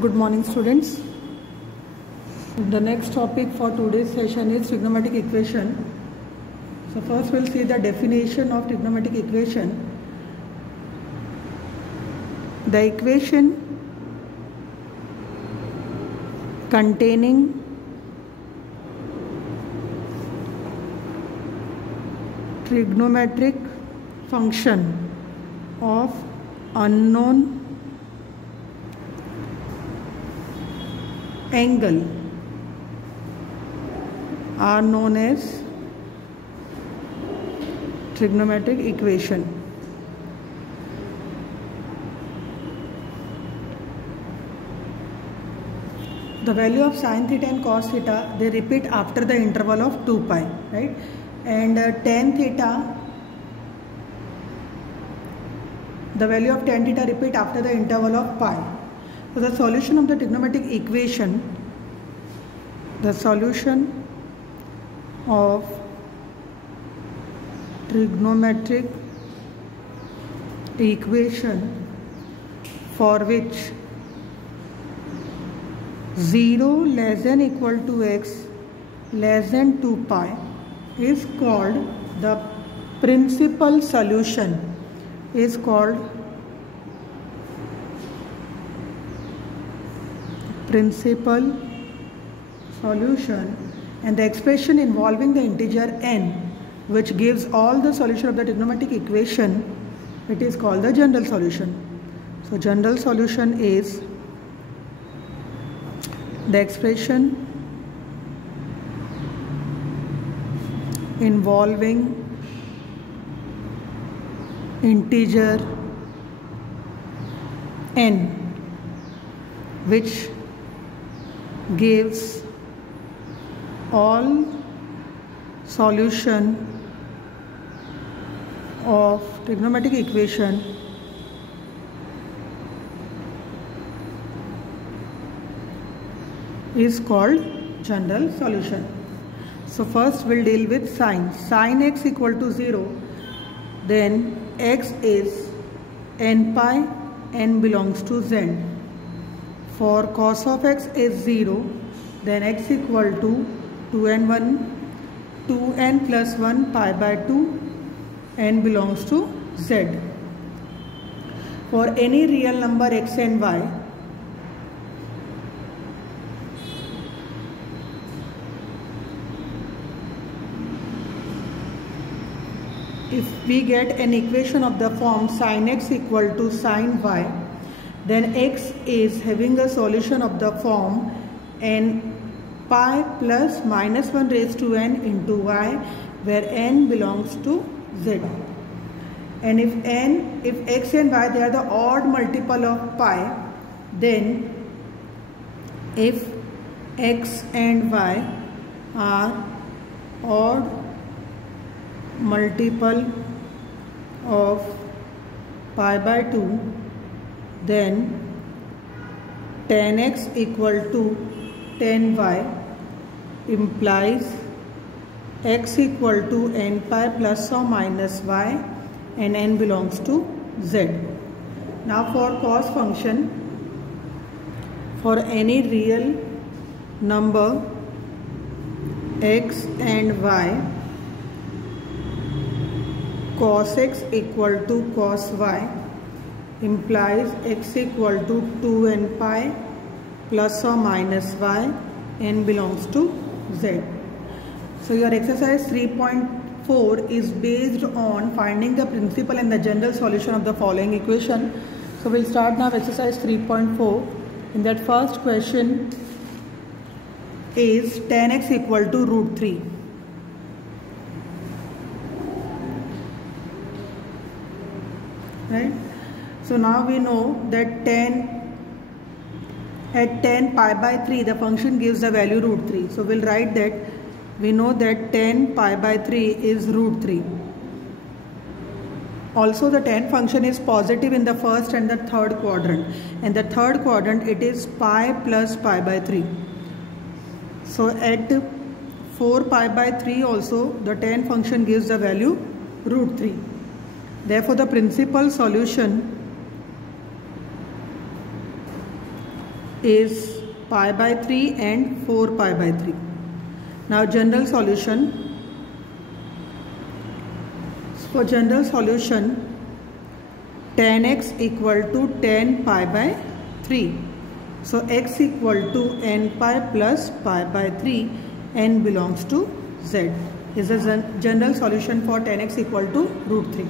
Good morning, students. The next topic for today's session is trigonometric equation. So first we'll see the definition of trigonometric equation. The equation containing trigonometric function of unknown angle are known as trigonometric equation. The value of sin theta and cos theta, they repeat after the interval of 2 pi, right? And tan theta, the value of tan theta repeat after the interval of pi. So the solution of the trigonometric equation, the solution of trigonometric equation for which 0 less than equal to x less than 2 pi is called the principal solution, is called principal solution, and the expression involving the integer n which gives all the solution of the trigonometric equation, it is called the general solution. So general solution is the expression involving integer n which gives all solution of trigonometric equation is called general solution. So first we'll deal with sine. Sin x equal to 0, then x is n pi, n belongs to z. For cos of x is 0, then x equal to 2n plus 1 pi by 2, n belongs to z. For any real number x and y, if we get an equation of the form sin x equal to sin y, then x is having a solution of the form n pi plus minus 1 raised to n into y, where n belongs to z. And if x and y, they are the odd multiple of pi, then if x and y are odd multiple of pi by 2, then tan x equal to tan y implies x equal to n pi plus or minus y, and n belongs to z. Now for cos function, for any real number x and y, cos x equal to cos y implies x equal to 2n pi plus or minus y, n belongs to z. So your exercise 3.4 is based on finding the principal and the general solution of the following equation. So we'll start now exercise 3.4. In that first question is tan x equal to root 3. Right? So now we know that at tan pi by 3 the function gives the value root 3. So we'll write that we know that tan pi by 3 is root 3. Also the tan function is positive in the first and the third quadrant. In the third quadrant it is pi plus pi by 3. So at 4 pi by 3 also the tan function gives the value root 3. Therefore, the principal solution is pi by 3 and 4 pi by 3. Now general solution. For general solution, tan x equal to tan pi by 3. So x equal to n pi plus pi by 3, n belongs to z. Is the general solution for tan x equal to root 3.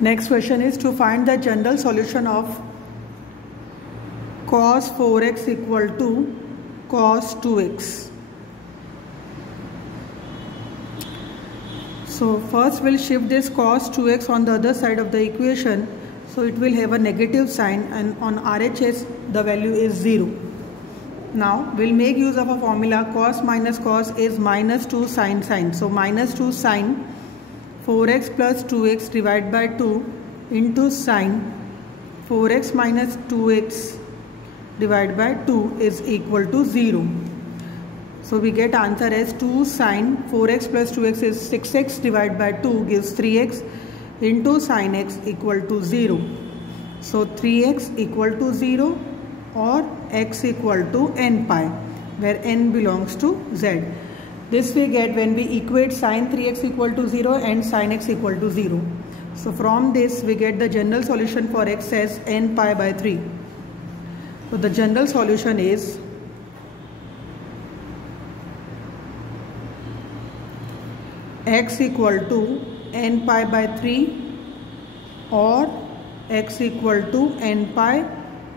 Next question is to find the general solution of cos 4x equal to cos 2x. So first we'll shift this cos 2x on the other side of the equation, so it will have a negative sign, and on RHS the value is 0. Now we'll make use of a formula, cos minus cos is minus 2 sin sin. So minus 2 sin 4x plus 2x divided by 2 into sin 4x minus 2x divided by 2 is equal to 0. So we get answer as 2 sin 4x plus 2x is 6x divided by 2 gives 3x into sin x equal to 0. So 3x equal to 0 or x equal to n pi, where n belongs to z. This we get when we equate sin 3x equal to 0 and sin x equal to 0. So from this we get the general solution for x as n pi by 3. So the general solution is x equal to n pi by 3 or x equal to n pi,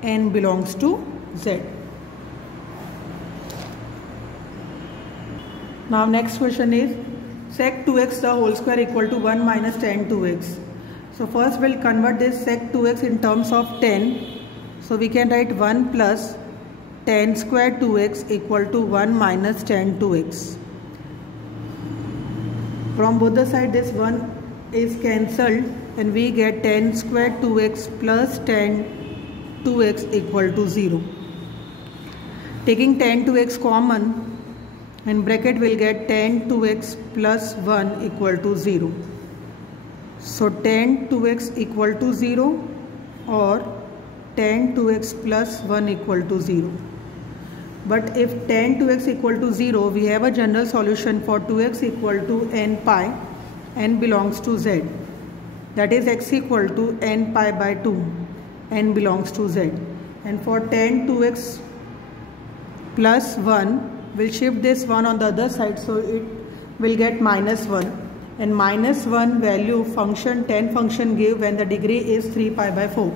n belongs to z. Now next question is sec 2x the whole square equal to 1 minus tan 2x. So first we'll convert this sec 2x in terms of 10. So we can write 1 plus tan square 2x equal to 1 minus tan 2x. From both the sides this 1 is cancelled and we get tan square 2x plus tan 2x equal to 0. Taking tan 2x common, in bracket we'll get tan 2x plus 1 equal to 0. So tan 2x equal to 0 or tan 2x plus 1 equal to 0. But if tan 2x equal to 0, we have a general solution for 2x equal to n pi, n belongs to z. That is x equal to n pi by 2, n belongs to z. And for tan 2x plus 1, we'll shift this 1 on the other side, so it will get minus 1. And minus 1 value function, tan function gave when the degree is 3 pi by 4.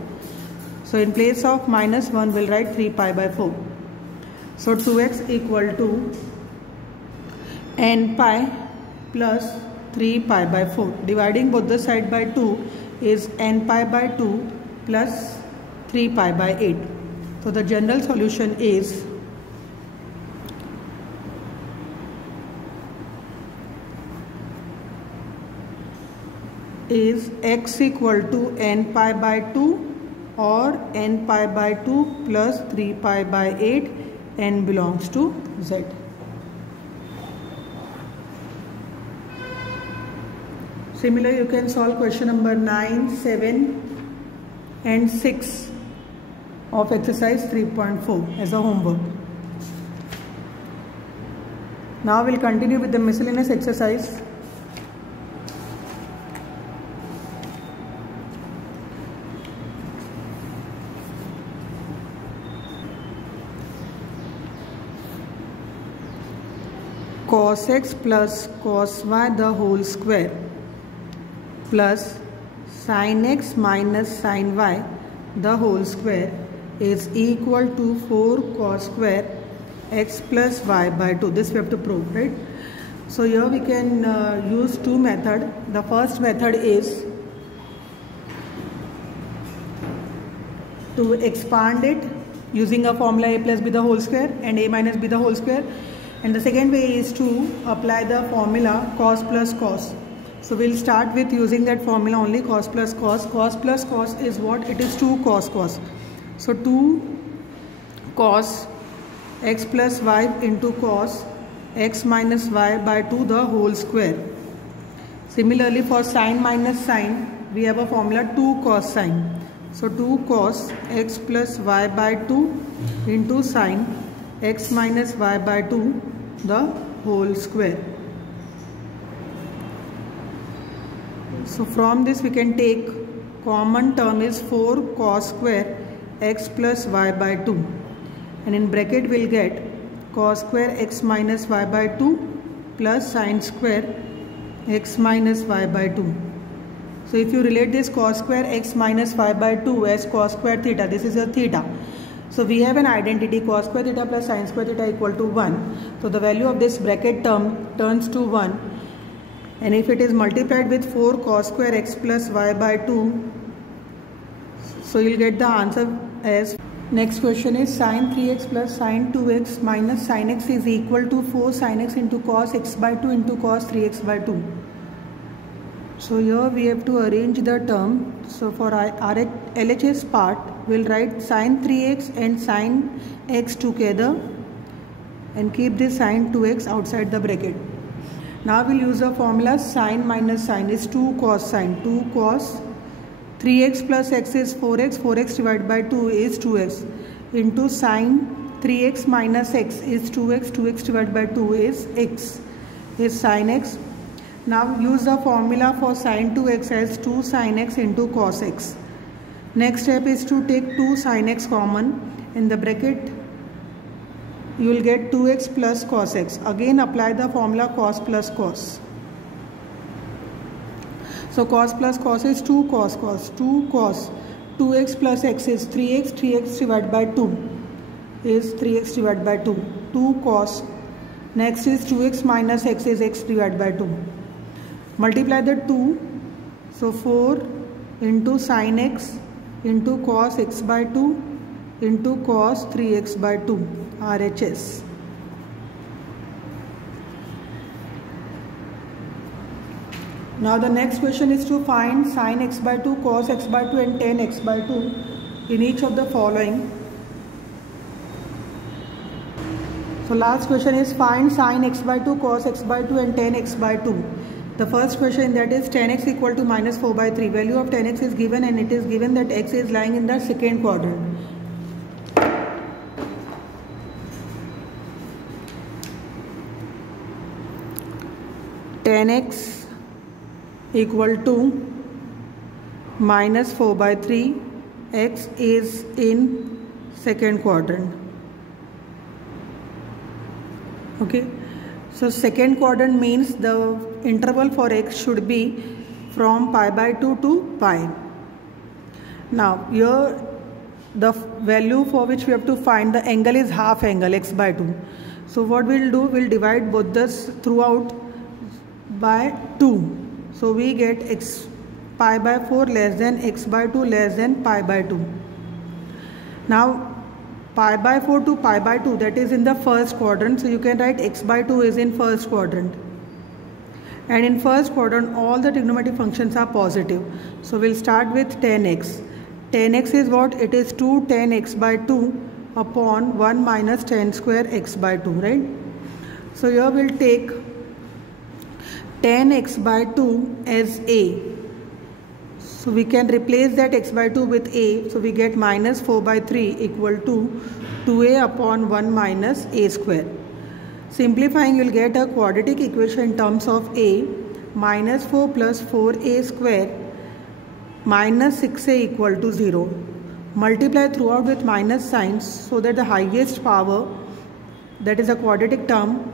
So in place of minus 1, we'll write 3 pi by 4. So 2x equal to n pi plus 3 pi by 4. Dividing both the side by 2 is n pi by 2 plus 3 pi by 8. So the general solution is x equal to n pi by 2 or n pi by 2 plus 3 pi by 8, n belongs to z. Similarly, you can solve question number 9, 7 and 6 of exercise 3.4 as a homework. Now we'll continue with the miscellaneous exercise. Cos x plus cos y the whole square plus sin x minus sin y the whole square is equal to 4 cos square x plus y by 2. This we have to prove, right? So here we can use two methods. The first method is to expand it using a formula a plus b the whole square and a minus b the whole square. And the second way is to apply the formula cos plus cos. So we'll start with using that formula only, cos plus cos. Cos plus cos is what? It is 2 cos cos. So 2 cos x plus y into cos x minus y by 2 the whole square. Similarly for sin minus sin, we have a formula 2 cos sin. So 2 cos x plus y by 2 into sin x minus y by 2 the whole square. So from this we can take common term is 4 cos square x plus y by 2, and in bracket we'll get cos square x minus y by 2 plus sin square x minus y by 2. So if you relate this cos square x minus y by 2 as cos square theta, this is a theta. So we have an identity cos square theta plus sin square theta equal to 1. So the value of this bracket term turns to 1. And if it is multiplied with 4 cos square x plus y by 2, so you'll get the answer as. Next question is sin 3x plus sin 2x minus sin x is equal to 4 sin x into cos x by 2 into cos 3x by 2. So here we have to arrange the term. So for our LHS part, we'll write sin 3x and sin x together and keep this sin 2x outside the bracket. Now we'll use the formula sin minus sin is 2 cos sin. 2 cos 3x plus x is 4x, 4x divided by 2 is 2x, into sin 3x minus x is 2x, 2x divided by 2 is x, is sin x. Now use the formula for sin 2x as 2 sin x into cos x. Next step is to take 2 sin x common. In the bracket you will get 2x plus cos x. Again apply the formula cos plus cos. So cos plus cos is 2 cos cos. 2 cos 2x plus x is 3x. 3x divided by 2 is 3x divided by 2. 2 cos. Next is 2x minus x is x divided by 2. Multiply the 2. So 4 into sin x into cos x by 2 into cos 3x by 2 RHS. Now the next question is to find sin x by 2, cos x by 2 and tan x by 2 in each of the following. So last question is find sin x by 2, cos x by 2 and tan x by 2. The first question, that is tan x equal to minus 4 by 3. Value of tan x is given and it is given that x is lying in the second quadrant. Tan x equal to minus 4 by 3. X is in second quadrant. Okay. So second quadrant means the interval for x should be from pi by 2 to pi. Now here the value for which we have to find the angle is half angle x by 2. So what we'll do, we'll divide both this throughout by 2. So we get x pi by 4 less than x by 2 less than pi by 2. Now pi by 4 to pi by 2, that is in the first quadrant. So you can write x by 2 is in first quadrant. And in first quadrant all the trigonometric functions are positive. So we'll start with tan x. Tan x is what? It is 2 tan x by 2 upon 1 minus tan square x by 2, right? So here we'll take tan x by 2 as a. So we can replace that x by 2 with a. So we get minus 4 by 3 equal to 2a upon 1 minus a square. Simplifying, you will get a quadratic equation in terms of a. Minus 4 plus 4a square minus 6a equal to 0. Multiply throughout with minus signs so that the highest power, that is a quadratic term,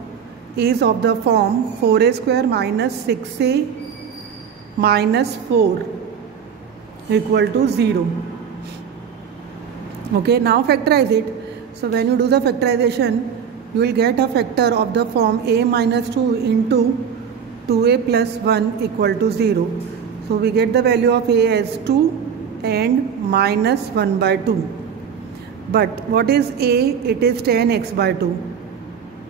is of the form 4a square minus 6a minus 4 equal to 0. Okay, now factorize it. So when you do the factorization, you will get a factor of the form a minus 2 into 2a plus 1 equal to 0. So we get the value of a as 2 and minus 1 by 2. But what is a? It is tan x by 2.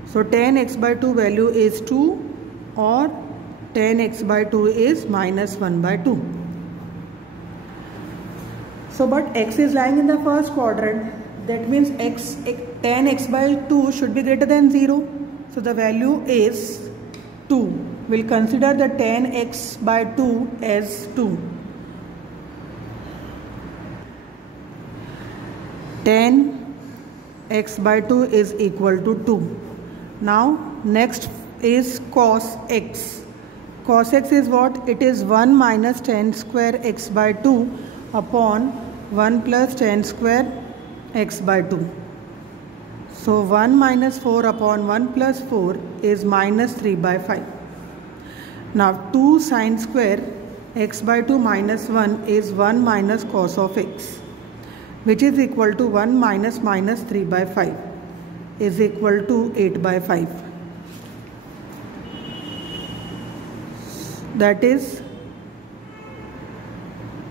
So tan x by 2 value is 2 or tan x by 2 is minus 1 by 2. So but x is lying in the first quadrant, that means tan x by 2 should be greater than 0. So the value is 2. We'll consider the tan x by 2 as 2. 10 x by 2 is equal to 2. Now next is cos x. Cos x is what? It is 1 minus tan square x by 2 upon 1 plus tan square x by 2. So 1 minus 4 upon 1 plus 4 is minus 3 by 5. Now 2 sin square x by 2 minus 1 is 1 minus cos of x, which is equal to 1 minus minus 3 by 5 is equal to 8 by 5. That is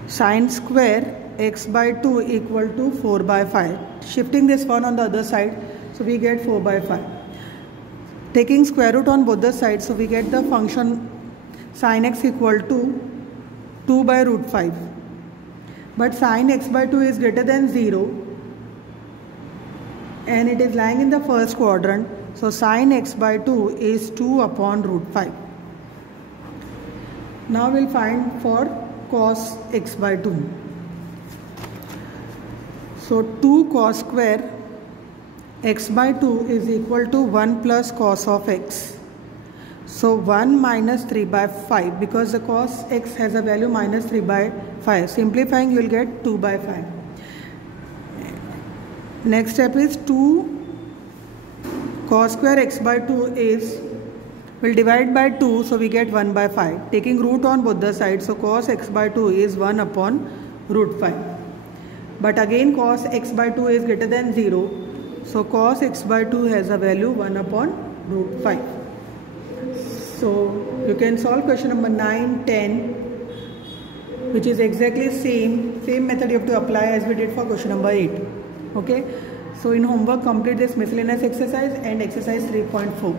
sin square x by 2 equal to 4 by 5. Shifting this one on the other side, so we get 4 by 5. Taking square root on both the sides, so we get the function sin x equal to 2 by root 5. But sin x by 2 is greater than 0 and it is lying in the first quadrant. So sin x by 2 is 2 upon root 5. Now we'll find for cos x by 2. So 2 cos square x by 2 is equal to 1 plus cos of x. So 1 minus 3 by 5, because the cos x has a value minus 3 by 5. Simplifying, you will get 2 by 5. Next step is 2 cos square x by 2 is, we'll divide by 2, so we get 1 by 5. Taking root on both the sides, so cos x by 2 is 1 upon root 5. But again cos x by 2 is greater than 0, so cos x by 2 has a value 1 upon root 5. So you can solve question number 9, 10, which is exactly same method you have to apply as we did for question number 8. Okay, so in homework complete this miscellaneous exercise and exercise 3.4.